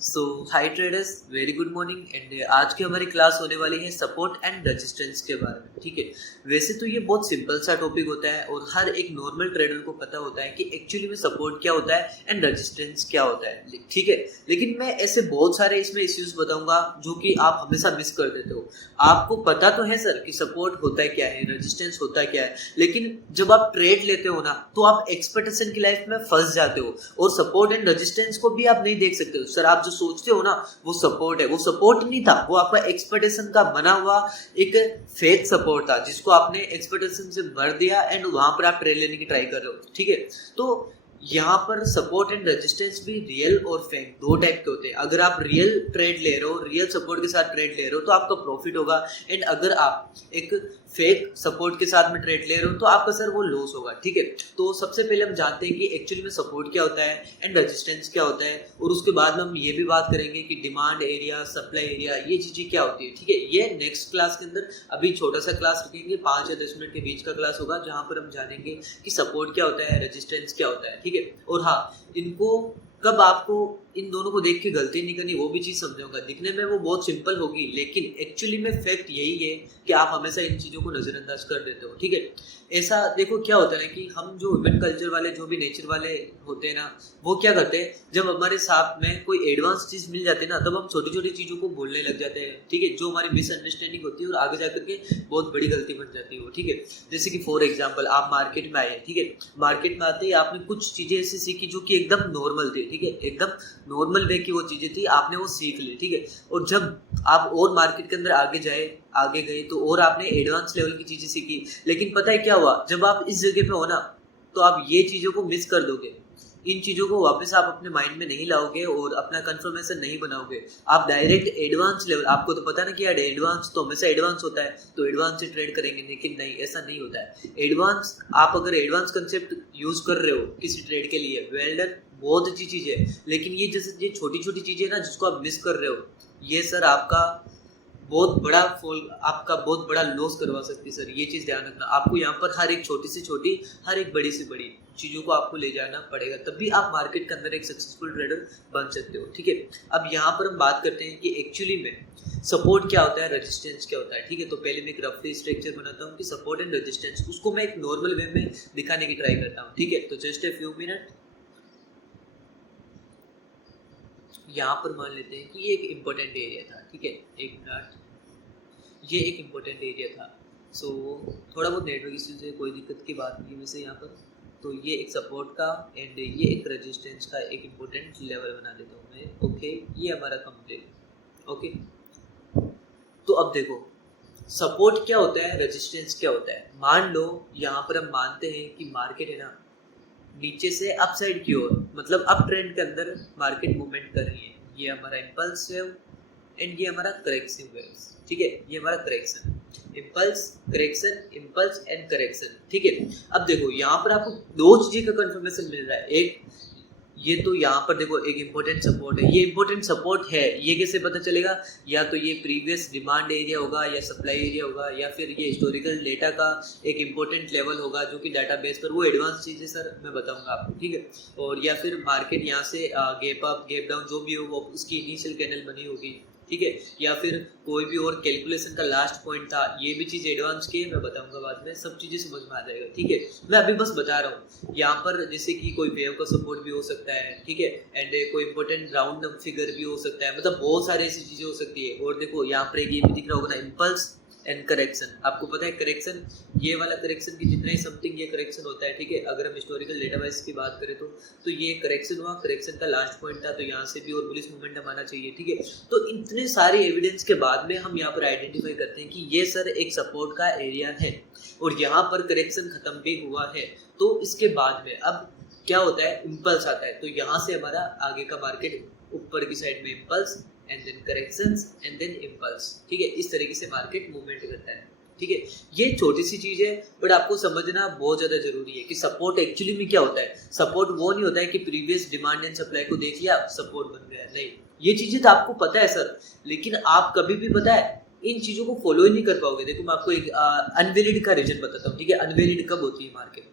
So high traders, very good morning. And आज की हमारी क्लास होने वाली है सपोर्ट एंड रेजिस्टेंस के बारे में। ठीक है, वैसे तो ये बहुत सिंपल सा टॉपिक होता है और हर एक नॉर्मल ट्रेडर को पता होता है कि एक्चुअली में सपोर्ट क्या होता है एंड रेजिस्टेंस क्या होता है। ठीक है, लेकिन मैं ऐसे बहुत सारे इसमें इश्यूज बताऊंगा जो कि आप हमेशा मिस कर देते हो। आपको पता तो है सर कि सपोर्ट होता है क्या है, रेजिस्टेंस होता है क्या है, लेकिन जब आप ट्रेड लेते हो ना तो आप एक्सपेक्टेशन की लाइफ में फंस जाते हो और सपोर्ट एंड रेजिस्टेंस को भी आप नहीं देख सकते हो। सर आप जो सोचते हो ना वो सपोर्ट है, वो सपोर्ट नहीं था, वो आपका एक्सपेक्टेशन का बना हुआ एक फेक सपोर्ट था जिसको आपने एक्सपेक्टेशन से भर दिया एंड वहां पर आप ट्रेड लेने की ट्राई कर रहे हो। ठीक है, तो यहाँ पर सपोर्ट एंड रेजिस्टेंस भी रियल और फेक दो टाइप के होते हैं। अगर आप रियल ट्रेड ले रहे हो, रियल सपोर्ट के साथ ट्रेड ले रहे हो तो आपका प्रॉफिट होगा, एंड अगर आप एक फेक सपोर्ट के साथ में ट्रेड ले रहे हो तो आपका सर वो लॉस होगा। ठीक है, तो सबसे पहले हम जानते हैं कि एक्चुअली में सपोर्ट क्या होता है एंड रेजिस्टेंस क्या होता है, और उसके बाद में हम ये भी बात करेंगे कि डिमांड एरिया, सप्लाई एरिया, ये चीजें क्या होती है। ठीक है, ये नेक्स्ट क्लास के अंदर अभी छोटा सा क्लास रखेंगे, 5 या 10 मिनट के बीच का क्लास होगा जहां पर हम जानेंगे कि सपोर्ट क्या होता है, रेजिस्टेंस क्या होता है। ठीक है, और हाँ, इनको कब आपको इन दोनों को देख के गलती नहीं करनी वो भी चीज समझाऊंगा। दिखने में वो बहुत सिंपल होगी लेकिन एक्चुअली में फैक्ट यही है कि आप हमेशा इन चीजों को नजरअंदाज कर देते हो। ठीक है, ऐसा देखो क्या होता है ना कि हम जो ह्यूमन कल्चर वाले, जो भी नेचर वाले होते हैं ना, वो क्या करते हैं, जब हमारे साथ में कोई एडवांस चीज मिल जाती है ना तब हम छोटी छोटी चीजों को बोलने लग जाते हैं। ठीक है, जो हमारी मिसअंडरस्टैंडिंग होती है और आगे जाकर के बहुत बड़ी गलती बन जाती है वो। ठीक है, जैसे कि फॉर एग्जाम्पल आप मार्केट में आए, ठीक है, मार्केट में आते ही आपने कुछ चीजें ऐसी सीखी जो कि एकदम नॉर्मल थी। ठीक है, एकदम नॉर्मल वे की वो चीजें थी, आपने वो सीख ली। ठीक है, और जब आप और मार्केट के अंदर आगे गए तो और आपने एडवांस लेवल की चीजें सीखी, लेकिन पता है क्या हुआ, जब आप इस जगह पे हो ना तो आप ये चीजों को मिस कर दोगे। इन चीजों को वापस आप अपने माइंड में नहीं लाओगे और अपना कंफर्मेशन नहीं बनाओगे। आप डायरेक्ट एडवांस लेवल, आपको तो पता ना कि यार एडवांस तो हमेशा एडवांस होता है तो एडवांस से ट्रेड करेंगे, लेकिन नहीं, ऐसा नहीं होता है। एडवांस, आप अगर एडवांस कंसेप्ट यूज कर रहे हो किसी ट्रेड के लिए, वेल डन, बहुत अच्छी चीज है, लेकिन ये जैसे ये छोटी छोटी चीजें ना जिसको आप मिस कर रहे हो, ये सर आपका बहुत बड़ा आपका बहुत बड़ा लॉस करवा सकती है। सर ये चीज ध्यान रखना, आपको यहाँ पर हर एक छोटी से छोटी, हर एक बड़ी से बड़ी चीजों को आपको ले जाना पड़ेगा, तभी आप मार्केट के अंदर एक सक्सेसफुल ट्रेडर बन सकते हो। ठीक है, अब यहाँ पर हम बात करते हैं कि एक्चुअली में सपोर्ट क्या होता है, रेजिस्टेंस क्या होता है। ठीक है, तो पहले मैं एक रफली स्ट्रक्चर बनाता हूँ कि सपोर्ट एंड रेजिस्टेंस, उसको मैं एक नॉर्मल वे में दिखाने की ट्राई करता हूँ। ठीक है, तो जस्ट ए फ्यू मिनट। यहाँ पर मान लेते हैं कि ये एक इम्पोर्टेंट एरिया था। ठीक है, एक मिनट, ये एक इम्पोर्टेंट एरिया था। सो थोड़ा बहुत नेटवर्क इश्यूज है, कोई दिक्कत की बात नहीं वैसे यहाँ पर। तो ये एक सपोर्ट का एंड ये एक रेजिस्टेंस का एक इम्पोर्टेंट लेवल बना देता हूँ मैं। ओके, ये हमारा कंप्लीट। ओके, तो अब देखो सपोर्ट क्या होता है, रेजिस्टेंस क्या होता है। मान लो यहाँ पर हम मानते हैं कि मार्केट है ना नीचे से अपसाइड की ओर, मतलब अप ट्रेंड के अंदर मार्केट मूवमेंट कर रही है। ये हमारा इम्पल्स वेव एंड ये हमारा करेक्शन वेव्स। ठीक है, ये हमारा correction, impulse, correction, impulse and correction. ठीक है, अब देखो यहाँ पर आपको दो चीजें का कंफर्मेशन मिल रहा है। एक ये तो यहाँ पर देखो एक इम्पोर्टेंट सपोर्ट है, ये इम्पोर्टेंट सपोर्ट है, ये कैसे पता चलेगा, या तो ये प्रीवियस डिमांड एरिया होगा या सप्लाई एरिया होगा, या फिर ये हिस्टोरिकल डेटा का एक इम्पोर्टेंट लेवल होगा जो कि डाटाबेस पर, वो एडवांस चीज़ें सर मैं बताऊंगा आपको। ठीक है, और या फिर मार्केट यहाँ से गैप अप गैप डाउन जो भी हो वो उसकी इनिशियल कैनल बनी होगी। ठीक है, या फिर कोई भी और कैलकुलेशन का लास्ट पॉइंट था, ये भी चीज़ एडवांस की है, मैं बताऊंगा बाद में, सब चीज़ें समझ में आ जाएगा। ठीक है, मैं अभी बस बता रहा हूँ। यहाँ पर जैसे कि कोई वेव का सपोर्ट भी हो सकता है, ठीक है, एंड कोई इंपॉर्टेंट राउंड फिगर भी हो सकता है, मतलब बहुत सारी ऐसी चीज़ें हो सकती है। और देखो यहाँ पर एक ये भी दिख रहा होगा ना, इम्पल्स एंड करेक्शन। आपको पता है करेक्शन, ये वाला करेक्शन की जितना ही समथिंग ये करेक्शन होता है। ठीक है, अगर हम हिस्टोरिकल डेटाबेस की बात करें तो ये करेक्शन हुआ, करेक्शन का लास्ट पॉइंट था, तो यहाँ से भी और बुलिश मोमेंटम आना चाहिए। ठीक है, तो इतने सारे एविडेंस के बाद में हम यहाँ पर आइडेंटिफाई करते हैं कि ये सर एक सपोर्ट का एरिया है और यहाँ पर करेक्शन खत्म भी हुआ है। तो इसके बाद में अब क्या होता है, इम्पल्स आता है, तो यहाँ से हमारा आगे का मार्केट ऊपर की साइड में impulse and then corrections and then impulse. ठीक है, इस तरीके से मार्केट मूवमेंट करता है। ठीक है, ये छोटी सी चीज है बट आपको समझना बहुत ज्यादा जरूरी है कि सपोर्ट एक्चुअली में क्या होता है। सपोर्ट वो नहीं होता है कि प्रीवियस डिमांड एंड सप्लाई को देख लिया सपोर्ट बन गया, नहीं, ये चीजें तो आपको पता है सर, लेकिन आप कभी भी पता है इन चीजों को फॉलो ही नहीं कर पाओगे। देखो मैं आपको एक अनवैलिड का रीजन बताता हूँ। ठीक है, अनवैलिड कब होती है मार्केट,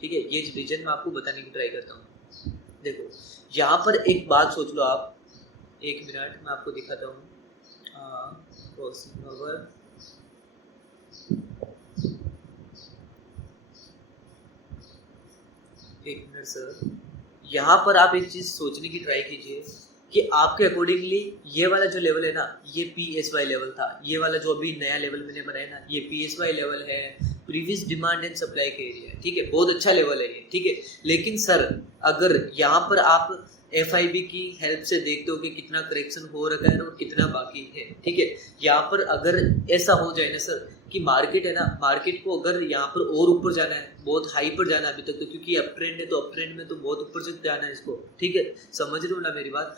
ठीक है, ये रीजन मैं आपको बताने की ट्राई करता हूँ। देखो यहाँ पर एक बात सोच लो आप, एक मिनट मैं आपको दिखाता हूँ। क्रॉसिंग ओवर, एक मिनट सर। यहाँ पर आप एक चीज सोचने की ट्राई कीजिए कि आपके अकॉर्डिंगली ये वाला जो लेवल है ना, ये PSY लेवल था। ये वाला जो अभी नया लेवल मैंने बनाया ना, ये PSY लेवल है, प्रीवियस डिमांड एंड सप्लाई के एरिया है, ठीक है, बहुत अच्छा लेवल है ये, ठीक है। लेकिन सर अगर यहाँ पर आप FIB की हेल्प से देखते हो कि कितना करेक्शन हो रखा है और कितना बाकी है, ठीक है। यहाँ पर अगर ऐसा हो जाए ना सर कि मार्केट है ना, मार्केट को अगर यहाँ पर और ऊपर जाना है, बहुत हाई पर जाना है अभी तक तो, क्योंकि अप ट्रेंड है तो अप ट्रेंड में तो बहुत ऊपर से जाना है इसको, ठीक है। समझ रहे हो ना मेरी बात?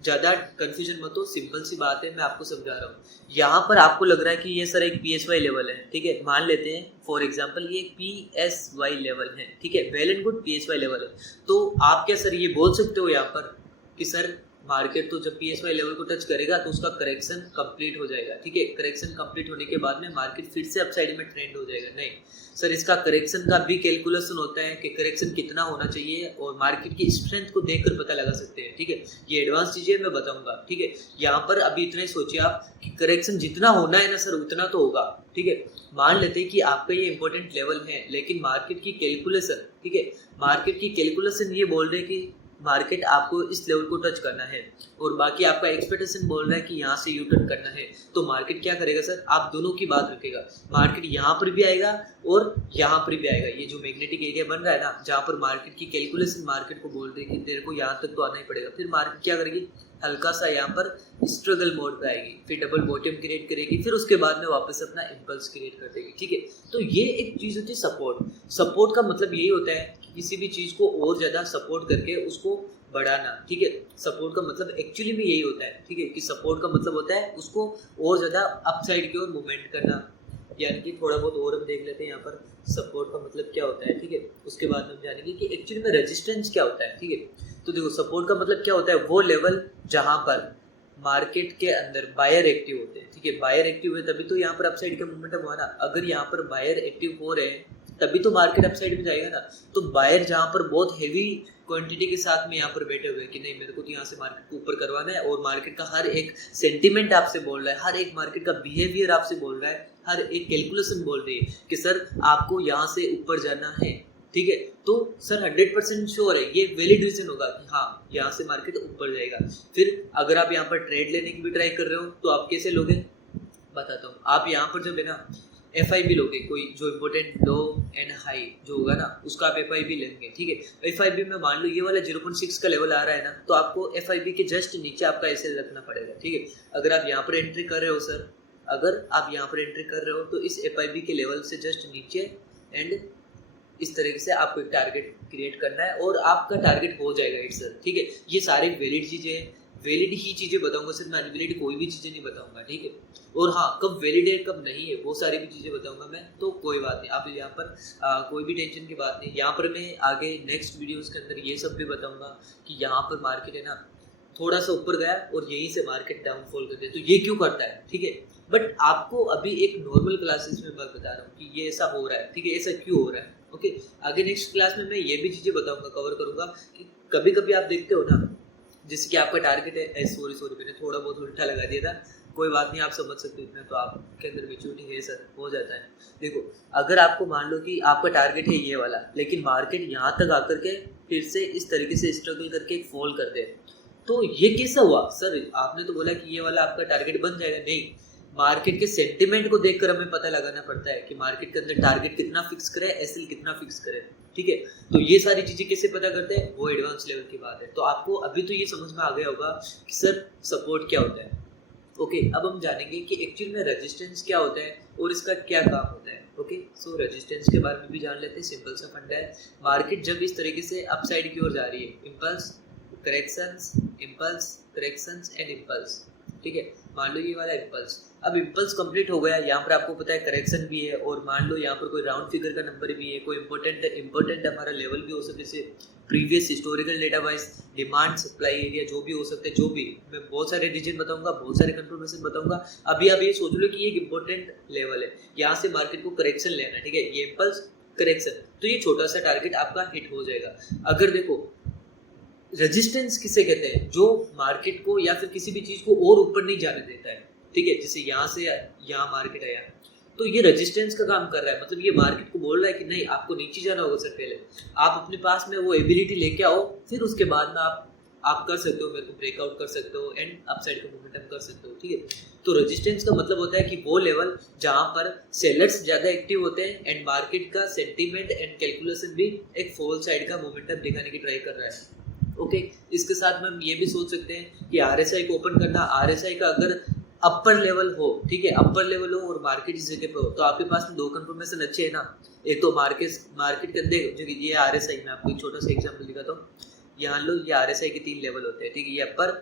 ज़्यादा कंफ्यूजन मत हो, सिंपल सी बात है, मैं आपको समझा रहा हूँ। यहाँ पर आपको लग रहा है कि ये सर एक PSY लेवल है, ठीक है, मान लेते हैं फॉर एग्जांपल ये PSY लेवल है, ठीक है, well and good PSY level है। तो आप क्या सर ये बोल सकते हो यहाँ पर कि सर मार्केट तो जब PSY लेवल को टच करेगा तो उसका करेक्शन कंप्लीट हो जाएगा, ठीक है, करेक्शन कंप्लीट होने के बाद में मार्केट फिर से अपसाइड में ट्रेंड हो जाएगा? नहीं सर, इसका करेक्शन का भी कैलकुलेशन होता है कि करेक्शन कितना होना चाहिए और मार्केट की स्ट्रेंथ को देखकर पता लगा सकते हैं, ठीक है। ये एडवांस चीजें मैं बताऊंगा, ठीक है। यहाँ पर अभी इतना ही सोचिए आप कि करेक्शन जितना होना है ना सर उतना तो होगा, ठीक है। मान लेते हैं कि आपका ये इंपॉर्टेंट लेवल है, लेकिन मार्केट की कैलकुलेशन, ठीक है, मार्केट की कैलकुलेशन ये बोल रहे हैं कि मार्केट आपको इस लेवल को टच करना है और बाकी आपका एक्सपेक्टेशन बोल रहा है कि यहाँ से यू टर्न करना है। तो मार्केट क्या करेगा सर? आप दोनों की बात रखेगा, मार्केट यहाँ पर भी आएगा और यहाँ पर भी आएगा। ये जो मैग्नेटिक एरिया बन रहा है ना, जहाँ पर मार्केट की कैलकुलेशन मार्केट को बोल रही है कि तेरे को यहाँ तक तो आना ही पड़ेगा, फिर मार्केट क्या करेगी, हल्का सा यहाँ पर स्ट्रगल मोड पे आएगी, फिर डबल बॉटम क्रिएट करेगी, फिर उसके बाद में वापस अपना इम्पल्स क्रिएट कर देगी, ठीक है। तो ये एक चीज होती है सपोर्ट। सपोर्ट का मतलब यही होता है कि किसी भी चीज को और ज्यादा सपोर्ट करके उसको बढ़ाना, ठीक है। सपोर्ट का मतलब एक्चुअली में यही होता है, ठीक है, कि सपोर्ट का मतलब होता है उसको और ज्यादा अपसाइड की ओर मूवमेंट करना। यानी कि थोड़ा बहुत और हम देख लेते हैं यहाँ पर सपोर्ट का मतलब क्या होता है, ठीक है। उसके बाद में हम जानेंगे कि एक्चुअली में रेजिस्टेंस क्या होता है, ठीक है। तो देखो सपोर्ट का मतलब क्या होता है, वो लेवल जहां पर मार्केट के अंदर बायर एक्टिव होते हैं, ठीक है। बायर एक्टिव है तभी तो यहाँ पर अपसाइड का मोमेंटम हुआ ना। अगर यहाँ पर बायर एक्टिव हो रहे हैं तभी तो मार्केट अपसाइड में जाएगा ना। तो बायर जहाँ पर बहुत हेवी क्वांटिटी के साथ में यहाँ पर बैठे हुए कि नहीं मेरे को तो यहाँ से मार्केट को ऊपर करवाना है, और मार्केट का हर एक सेंटिमेंट आपसे बोल रहा है, हर एक मार्केट का बिहेवियर आपसे बोल रहा है, हर एक कैलकुलेशन बोल रही है कि सर आपको यहाँ से ऊपर जाना है, ठीक है। तो सर 100% श्योर है, ये वैलिड रीजन होगा कि हाँ यहाँ से मार्केट ऊपर जाएगा। फिर अगर आप यहाँ पर ट्रेड लेने की भी ट्राई कर रहे हो तो आप कैसे लोगे बताता हूँ। आप यहाँ पर जब है ना FIB लोगे, कोई जो इम्पोर्टेंट लो एंड हाई जो होगा ना उसका आप FIB लेंगे, ठीक है। FIB में मान लो ये वाला 0.6 का लेवल आ रहा है ना, तो आपको FIB के जस्ट नीचे आपका ऐसे रखना पड़ेगा, ठीक है। अगर आप यहाँ पर एंट्री कर रहे हो सर, अगर आप यहाँ पर एंट्री कर रहे हो तो इस FIB के लेवल से जस्ट नीचे एंड इस तरीके से आपको एक टारगेट क्रिएट करना है और आपका टारगेट हो जाएगा इट्स, ठीक है। ये सारी वैलिड चीजें हैं, वैलिड ही चीजें बताऊंगा सर, मैं अनवैलिड कोई भी चीजें नहीं बताऊंगा, ठीक है। और हाँ कब वैलिड है कब नहीं है वो सारी भी चीजें बताऊंगा मैं, तो कोई बात नहीं, आप यहाँ पर कोई भी टेंशन की बात नहीं। यहाँ पर मैं आगे नेक्स्ट वीडियोस के अंदर ये सब भी बताऊंगा कि यहाँ पर मार्केट है ना थोड़ा सा ऊपर गया और यहीं से मार्केट डाउनफॉल करते हैं, तो ये क्यों करता है, ठीक है। बट आपको अभी एक नॉर्मल क्लासेस में मैं बता रहा हूँ कि ये ऐसा हो रहा है, ठीक है, ऐसा क्यों हो रहा है, ओके। आगे नेक्स्ट क्लास में मैं ये भी चीजें बताऊंगा, कवर करूंगा कि कभी कभी आप देखते हो ना जैसे कि आपका टारगेट है, सॉरी मैंने थोड़ा बहुत उल्टा लगा दिया था, कोई बात नहीं, आप समझ सकते हो इतना तो आपके अंदर मेच्योरिटी है सर, हो जाता है। देखो अगर आपको मान लो कि आपका टारगेट है ये वाला, लेकिन मार्केट यहाँ तक आकर के फिर से इस तरीके से स्ट्रगल करके एक फॉल कर दे, तो ये कैसा हुआ सर? आपने तो बोला कि ये वाला आपका टारगेट बन जाएगा, नहीं, मार्केट के सेंटिमेंट को देखकर हमें पता लगाना पड़ता है कि मार्केट के अंदर टारगेट कितना फिक्स करे, एसएल कितना फिक्स करे, ठीक है। तो ये सारी चीजें कैसे पता करते हैं, वो एडवांस लेवल की बात है। तो आपको अभी तो ये समझ में आ गया होगा कि सर सपोर्ट क्या होता है, ओके। अब हम जानेंगे कि एक्चुअल में रेजिस्टेंस क्या होता है और इसका क्या काम होता है, ओके। सो रेजिस्टेंस के बारे में भी जान लेते हैं, सिंपल सा फंडा है। मार्केट जब इस तरीके से अपसाइड की ओर जा रही है, impulse corrections, impulse corrections and impulse, ठीक है। मान लो ये वाला इम्पल्स, अब इम्पल्स कंप्लीट हो गया, यहाँ पर आपको पता है करेक्शन भी है, और मान लो यहाँ पर कोई राउंड फिगर का नंबर भी है, कोई इंपॉर्टेंट हमारा लेवल भी हो सकता है, जैसे previous historical data wise demand supply area जो भी हो सकते हैं, जो भी मैं बहुत सारे रीजन बताऊंगा, बहुत सारे कंफर्मेशन बताऊंगा। अभी आप ये सोच लो कि ये एक इंपॉर्टेंट लेवल है, यहाँ से मार्केट को करेक्शन लेना है, ठीक है, ये इम्पल्स करेक्शन, तो ये छोटा सा टारगेट आपका हिट हो जाएगा। अगर देखो रेजिस्टेंस किसे कहते हैं? जो मार्केट को या फिर किसी भी चीज को और ऊपर नहीं जाने देता है, ठीक है। जैसे यहाँ से यहाँ मार्केट आया तो ये रेजिस्टेंस का काम कर रहा है, मतलब ये मार्केट को बोल रहा है कि नहीं, आपको नीचे जाना होगा सर, पहले आप अपने पास में वो एबिलिटी लेके आओ, फिर उसके बाद में आप कर सकते हो, मेरे को ब्रेकआउट कर सकते हो एंड अपसाइड का मोमेंटम कर सकते हो, ठीक है। तो रेजिस्टेंस का मतलब होता है कि वो लेवल जहाँ पर सेलर्स ज़्यादा एक्टिव होते हैं एंड मार्केट का सेंटीमेंट एंड कैलकुलेशन भी एक फॉल साइड का मोमेंटम दिखाने की ट्राई कर रहा है, ओके। इसके साथ में हम ये भी सोच सकते हैं कि आरएसआई को ओपन करना, आरएसआई का अगर अपर लेवल हो, ठीक है, अपर लेवल हो और मार्केट इस जगह पे हो, तो आपके पास में दो कंफर्मेशन अच्छे है ना। एक तो मार्केट के अंदर जो ये आरएसआई, मैं आपको एक छोटा सा एग्जांपल दिखाता हूँ। यहाँ लो, ये आरएसआई के 3 लेवल होते हैं, ठीक है, ये अपर,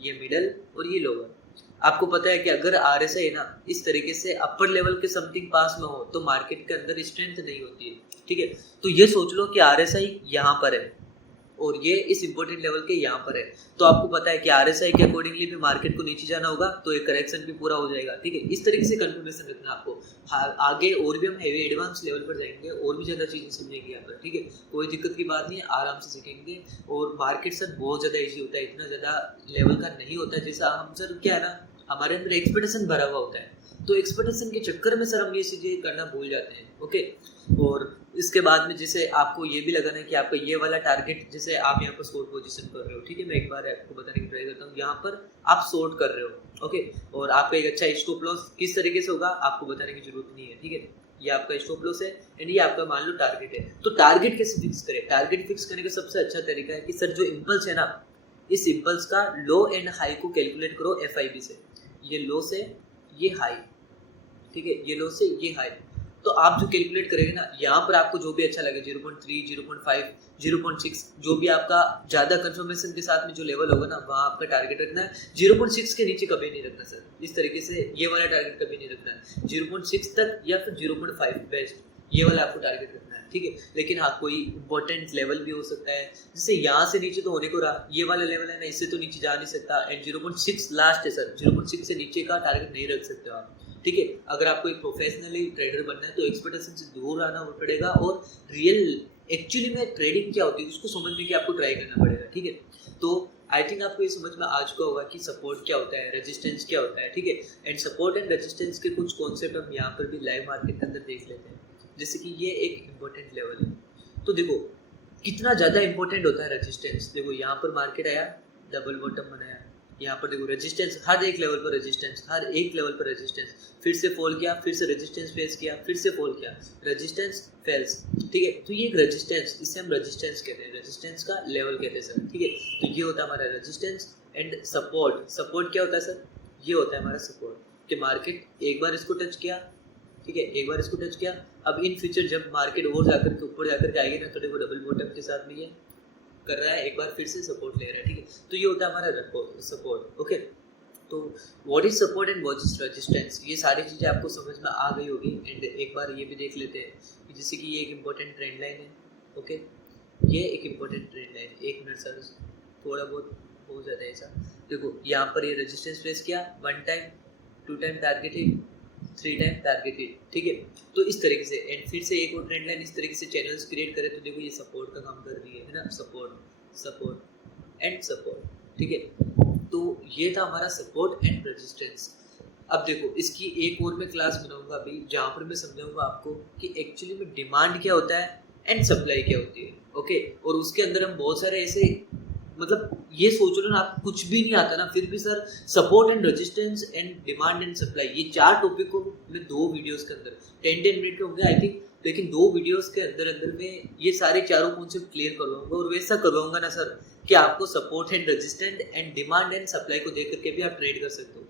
ये मिडल और ये लोअर। आपको पता है कि अगर आरएसआई ना इस तरीके से अपर लेवल के समथिंग पास में हो तो मार्केट के अंदर स्ट्रेंथ नहीं होती है, ठीक है। तो ये सोच लो कि आरएसआई यहाँ पर है और ये इस इंपॉर्टेंट लेवल के यहाँ पर है, तो आपको पता है कि आरएसआई के अकॉर्डिंगली भी मार्केट को नीचे जाना होगा, तो एक करेक्शन भी पूरा हो जाएगा, ठीक है। इस तरीके से कंफर्मेशन रखना आपको। आगे और भी हम हेवी एडवांस लेवल पर जाएंगे और भी ज़्यादा चीज़ें समझेंगे यहाँ पर, ठीक है। कोई दिक्कत की बात नहीं है, आराम से सीखेंगे। और मार्केट सर बहुत ज़्यादा ईजी होता है, इतना ज़्यादा लेवल का नहीं होता, जैसा हम सर क्या है ना, हमारे अंदर एक्सपेक्टेशन भरा हुआ होता है, तो एक्सपेक्टेशन के चक्कर में सर हम ये चीज़ें करना भूल जाते हैं, ओके। और इसके बाद में जैसे आपको ये भी लगाना है कि आपका ये वाला टारगेट, जैसे आप यहाँ पर शॉर्ट पोजीशन कर रहे हो, ठीक है, मैं एक बार आपको बताने की ट्राई करता हूँ। यहाँ पर आप शॉर्ट कर रहे हो, ओके, और आपका एक अच्छा स्टॉप लॉस किस तरीके से होगा आपको बताने की जरूरत नहीं है, ठीक है। ये आपका स्टॉप लॉस है एंड ये आपका मान लो टारगेट है। तो टारगेट कैसे फिक्स करें? टारगेट फिक्स करने का सबसे अच्छा तरीका है कि सर जो इम्पल्स है ना, इस इम्पल्स का लो एंड हाई को कैलकुलेट करो FIB से। ये लो से ये हाई, ठीक है, ये लो से ये हाई, तो आप जो कैलकुलेट करेंगे ना, यहाँ पर आपको जो भी अच्छा लगे, 0.3, 0.5, 0.6, जो भी आपका ज़्यादा कंफर्मेशन के साथ में जो लेवल होगा ना, वहाँ आपका टारगेट रखना है। 0.6 के नीचे कभी नहीं रखना सर, इस तरीके से ये वाला टारगेट कभी नहीं रखना है। 0.6 तक या फिर 0.5 बेस्ट, ये वाला आपको टारगेट रखना है, ठीक है। लेकिन हाँ, कोई इंपॉर्टेंट लेवल भी हो सकता है, जैसे यहाँ से नीचे तो होने को रहा, ये वाला लेवल है ना, इससे तो नीचे जा नहीं सकता एंड 0.6 लास्ट है सर, 0.6 से नीचे का टारगेट नहीं रख सकते हो आप, ठीक है। अगर आपको एक प्रोफेशनली ट्रेडर बनना है तो एक्सपेक्टेशन से दूर आना पड़ेगा और रियल एक्चुअली में ट्रेडिंग क्या होती है उसको समझने की आपको ट्राई करना पड़ेगा, ठीक है। तो आई थिंक आपको ये समझ में आ चुका होगा कि सपोर्ट क्या होता है, रेजिस्टेंस क्या होता है, ठीक है। एंड सपोर्ट एंड रेजिस्टेंस के कुछ कॉन्सेप्ट हम यहाँ पर भी लाइव मार्केट के अंदर देख लेते हैं, जैसे कि ये एक इम्पोर्टेंट लेवल है। तो देखो कितना ज़्यादा इंपॉर्टेंट होता है रेजिस्टेंस। देखो यहाँ पर मार्केट आया, डबल बॉटम बनाया, यहाँ पर देखो रेजिस्टेंस, हर एक लेवल पर रेजिस्टेंस, हर एक लेवल पर रेजिस्टेंस, फिर से फॉल किया, फिर से रेजिस्टेंस फेस किया, फिर से फॉल किया, रेजिस्टेंस फेल्स, ठीक है। तो ये एक रेजिस्टेंस, इसे हम रेजिस्टेंस कहते हैं, रेजिस्टेंस का लेवल कहते हैं सर, ठीक है। तो ये होता है हमारा रेजिस्टेंस एंड सपोर्ट। सपोर्ट क्या होता है सर? ये होता है हमारा सपोर्ट कि मार्केट एक बार इसको टच किया, ठीक है, एक बार इसको टच किया, अब इन फ्यूचर जब मार्केट और जाकर के ऊपर जाकर के आएगी ना, तो देखो डबल बॉटम के साथ में ये कर रहा है, एक बार फिर से सपोर्ट ले रहा है, ठीक है। तो ये होता है हमारा सपोर्ट, ओके। तो what is support and what is resistance, ये सारी चीज़ें आपको समझ में आ गई होगी। एंड एक बार ये भी देख लेते हैं कि जैसे कि ये एक इम्पोर्टेंट ट्रेंड लाइन है, ओके, ये एक इम्पोर्टेंट ट्रेंड लाइन है। एक मिनट सर, थोड़ा बहुत हो जाता है ऐसा। देखो यहाँ पर ये रेजिस्टेंस फेस किया, 1 time, 2 time target hit, 3 time target hit, ठीक है। तो इस तरीके से एंड फिर से एक और ट्रेंड लाइन इस तरीके से चैनल्स क्रिएट करे, तो देखो ये सपोर्ट का काम कर रही है ना, सपोर्ट, सपोर्ट एंड सपोर्ट, ठीक है। तो ये था हमारा सपोर्ट एंड रेजिस्टेंस। अब देखो इसकी एक और मैं क्लास बनाऊंगा अभी, जहाँ पर मैं समझाऊंगा आपको कि एक्चुअली में डिमांड क्या होता है एंड सप्लाई क्या होती है, ओके। और उसके अंदर हम बहुत सारे ऐसे, मतलब ये सोच लो ना, आपको कुछ भी नहीं आता ना, फिर भी sir support and resistance and demand and supply, ये 4 टॉपिक को मैं 2 वीडियोस के अंदर 10 मिनट के होंगे आई थिंक, लेकिन 2 वीडियोस के अंदर में ये सारे चारों कॉन्सेप्ट क्लियर करवाऊंगा। और वैसा करवाऊंगा ना सर कि आपको support and resistance and demand and supply को देख करके भी आप ट्रेड कर सकते हो।